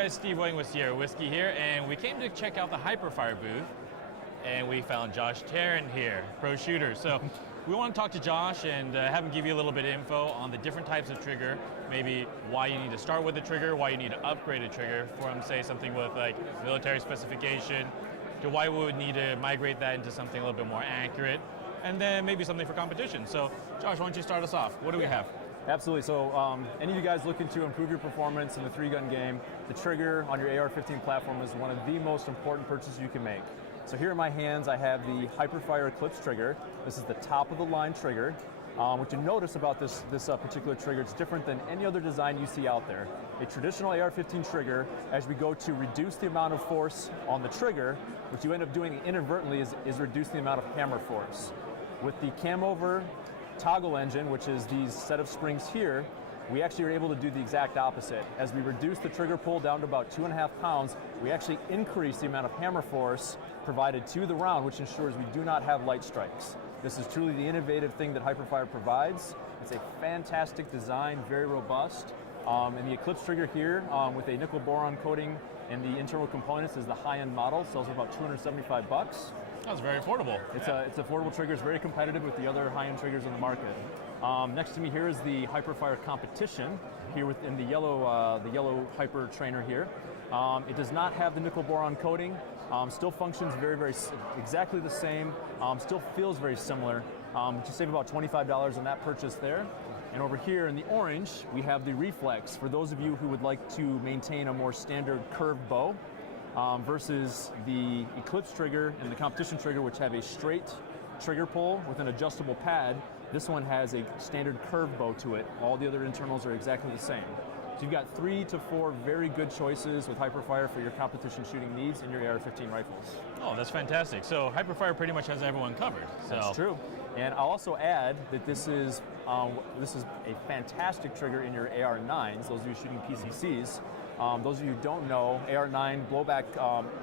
guys, Steve Wang with Sierra Whisky here, and we came to check out the Hiperfire booth, and we found Josh Tarrant here, pro shooter. So we want to talk to Josh and have him give you a little bit of info on the different types of trigger, maybe why you need to start with a trigger, why you need to upgrade a trigger from, say, something with like military specification, to why we would need to migrate that into something a little bit more accurate, and then maybe something for competition. So Josh, why don't you start us off? What do we have? Absolutely. So any of you guys looking to improve your performance in the three-gun game, the trigger on your AR-15 platform is one of the most important purchases you can make. So here in my hands, I have the Hiperfire Eclipse trigger. This is the top of the line trigger. What you notice about this particular trigger, it's different than any other design you see out there. A traditional AR-15 trigger, as we go to reduce the amount of force on the trigger, what you end up doing inadvertently is reduce the amount of hammer force. With the cam over toggle engine, which is these set of springs here, we actually are able to do the exact opposite. As we reduce the trigger pull down to about 2.5 pounds, we actually increase the amount of hammer force provided to the round, which ensures we do not have light strikes. This is truly the innovative thing that Hiperfire provides. It's a fantastic design, very robust. And the Eclipse trigger here with a nickel boron coating and the internal components is the high-end model, sells for about $275. That's very affordable. It's an affordable trigger. It's very competitive with the other high-end triggers in the market. Next to me here is the Hiperfire Competition, here within the yellow Hyper Trainer here. It does not have the nickel boron coating. Still functions very exactly the same. Still feels very similar. Just save about $25 on that purchase there. And over here in the orange, we have the Reflex. For those of you who would like to maintain a more standard curved bow, versus the Eclipse trigger and the Competition trigger, which have a straight trigger pull with an adjustable pad. This one has a standard curved bow to it. All the other internals are exactly the same. So you've got 3 to 4 very good choices with Hiperfire for your competition shooting needs in your AR-15 rifles. Oh, that's fantastic. So Hiperfire pretty much has everyone covered. So. That's true. And I'll also add that this is a fantastic trigger in your AR-9s, those of you shooting PCCs. Those of you who don't know, AR-9 blowback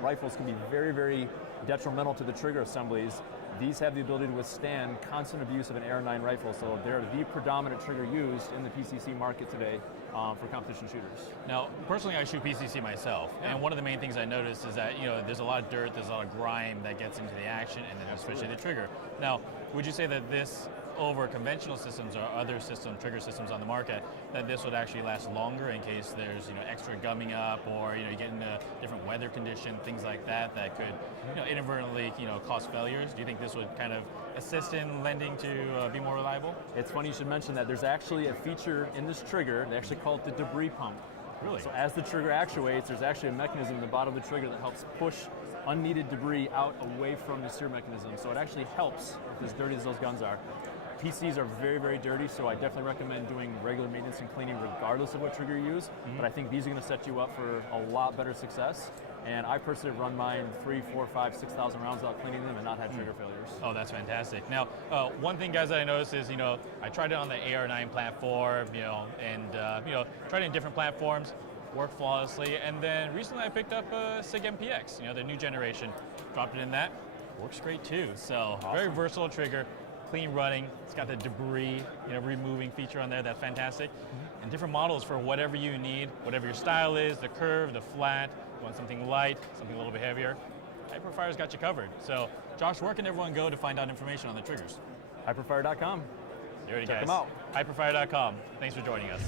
rifles can be very detrimental to the trigger assemblies. These have the ability to withstand constant abuse of an AR-9 rifle, so they're the predominant trigger used in the PCC market today for competition shooters. Now, personally, I shoot PCC myself, and one of the main things I noticed is that there's a lot of dirt, there's a lot of grime that gets into the action, and then especially the trigger. Now, would you say that this, over conventional systems or other trigger systems on the market, that this would actually last longer in case there's extra gumming up, or you get in a different weather condition, things like that could inadvertently cause failures? Do you think this would kind of assist in lending to be more reliable? It's funny you should mention that. There's actually a feature in this trigger, they actually call it the debris pump. Really? So as the trigger actuates, there's actually a mechanism in the bottom of the trigger that helps push unneeded debris out away from the steer mechanism. So it actually helps, as dirty as those guns are. PCs are very dirty, so I definitely recommend doing regular maintenance and cleaning regardless of what trigger you use. But I think these are going to set you up for a lot better success. And I personally run mine 3, 4, 5, 6,000 rounds without cleaning them and not had trigger failures. Oh, that's fantastic. Now, one thing, guys, that I noticed is, I tried it on the AR-9 platform, and tried it in different platforms, worked flawlessly. And then recently I picked up a SIG MPX, the new generation. Dropped it in that, works great too. So awesome. Very versatile trigger. Clean running, it's got the debris, removing feature on there, that's fantastic. And different models for whatever you need, whatever your style is, the curve, the flat, you want something light, something a little bit heavier. Hiperfire's got you covered. So, Josh, where can everyone go to find out information on the triggers? Hyperfire.com. There it is, Check guys. them out. Hyperfire.com. Thanks for joining us.